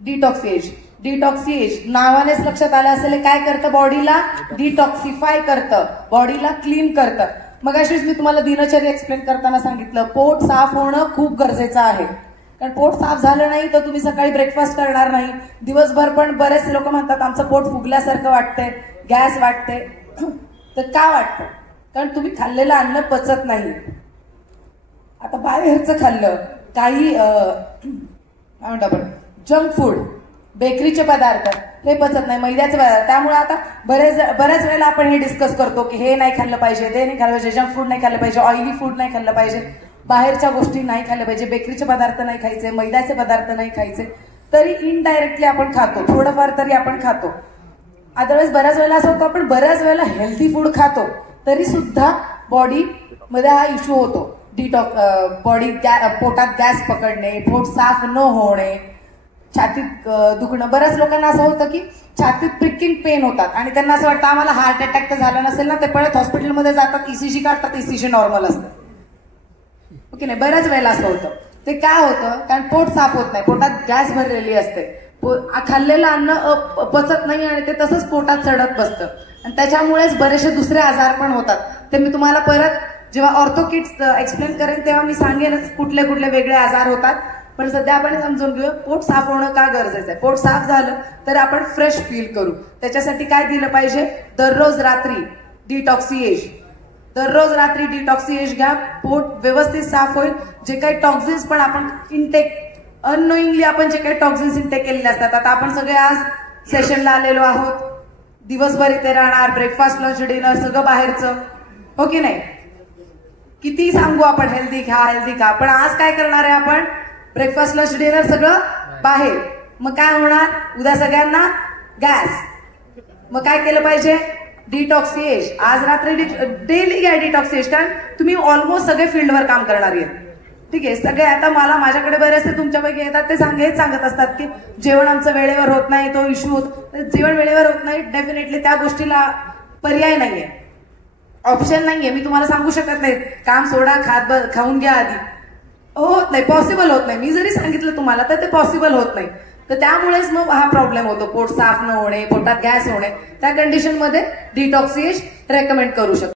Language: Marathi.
डिटॉक्सिएज. डिटॉक्सिएज नावानेच लक्षात आलं असेल काय करतं, बॉडीला डिटॉक्सिफाय करतं, बॉडीला क्लीन करतं. मग अशीच मी तुम्हाला दिनचर्या एक्सप्लेन करताना सांगितलं पोट साफ होणं खूप गरजेचं आहे. कारण पोट साफ झालं नाही तर तुम्ही सकाळी ब्रेकफास्ट करणार नाही, दिवसभर पण बरेचसे लोक म्हणतात आमचं पोट फुगल्यासारखं वाटतंय, गॅस वाटते. तर का वाटतं? कारण तुम्ही खाल्लेलं अन्न पचत नाही. आता बाहेरचं खाल्लं काही काय म्हणतो आपण जंक फूड, बेकरीचे पदार्थ हे पचत नाही, मैद्याचे पदार्थ. त्यामुळे आता बऱ्याच वेळेला आपण हे डिस्कस करतो की हे नाही खाल्लं पाहिजे, ते नाही खाल्लं पाहिजे, जंक फूड नाही खाल्लं पाहिजे, ऑइली फूड नाही खाल्लं पाहिजे, बाहेरच्या गोष्टी नाही खाल्ल्या पाहिजे, बेकरीचे पदार्थ नाही खायचे, मैद्याचे पदार्थ नाही खायचे. तरी इनडायरेक्टली आपण खातो, थोडंफार तरी आपण खातो. अदरवाईज बऱ्याच वेळेला असं होतं आपण बऱ्याच वेळेला हेल्थी फूड खातो तरी सुद्धा बॉडी मध्ये हा इश्यू होतो. बॉडी पोटात गॅस पकडणे, पोट साफ न होणे, छातीत दुखणं. बऱ्याच लोकांना असं होतं की छातीत प्रिकिंग पेन होतात आणि त्यांना असं वाटतं आम्हाला हार्ट अटॅक तर झाला नसेल ना, ते परत हॉस्पिटलमध्ये जातात, ईसीजी काढतात, ईसीजी नॉर्मल असतं. ओके नाही, बऱ्याच वेळेला असं होतं. ते काय होतं? कारण पोट साफ होत नाही, पोटात गॅस भरलेली असते, खाल्लेलं अन्न पचत नाही आणि ते तसंच पोटात चढत बसतं आणि त्याच्यामुळेच बरेचसे दुसरे आजार पण होतात. ते मी तुम्हाला परत जेव्हा ऑर्थो किट्स एक्सप्लेन करेन तेव्हा मी सांगेनच कुठले कुठले वेगळे आजार होतात. पण सध्या आपण समजून घेऊ पोट साफ होणं का गरजेचं आहे. पोट साफ झालं तर आपण फ्रेश फील करू. त्याच्यासाठी काय दिलं पाहिजे? दररोज रात्री डिटॉक्सिएज. दररोज रात्री डिटॉक्सिएज घ्या, पोट व्यवस्थित साफ होईल. जे काही टॉक्झिन्स पण आपण इनटेक अननोईंगली आपण जे काही टॉक्झिन्स इनटेक केलेले असतात, आता आपण सगळे आज सेशनला आलेलो आहोत, दिवसभर इथे राहणार, ब्रेकफास्ट लंच डिनर सगळं बाहेरचं, हो की नाही? किती सांगू आपण हेल्दी खा हेल्दी खा, पण आज काय करणार आहे आपण? ब्रेकफास्ट लंच डिनर सगळं बाहेर. मग काय होणार? उद्या सगळ्यांना गॅस. मग काय केलं पाहिजे? डिटॉक्सिएज. आज रात्री डेली घ्या डिटॉक्सिएज, कारण तुम्ही ऑलमोस्ट सगळे फील्डवर काम करणार आहे. ठीक आहे, सगळे आता माझ्याकडे बरेचसे तुमच्यापैकी येतात, ते हेच सांगत असतात की जेवण आमचं वेळेवर होत नाही, तो इश्यू होत. जेवण वेळेवर होत नाही, डेफिनेटली त्या गोष्टीला पर्याय नाहीये, ऑप्शन नाहीये. मी तुम्हाला सांगू शकत नाही काम सोडा, खाऊन घ्या आधी. होत नाही, पॉसिबल होत नाही. मी जरी सांगितलं तुम्हाला तर ते पॉसिबल होत नाही. तर त्यामुळेच मग हा प्रॉब्लेम होतो, पोट साफ न होणे, पोटात गॅस होणे. त्या कंडिशनमध्ये डिटॉक्सिएज रेकमेंड करू शकतो.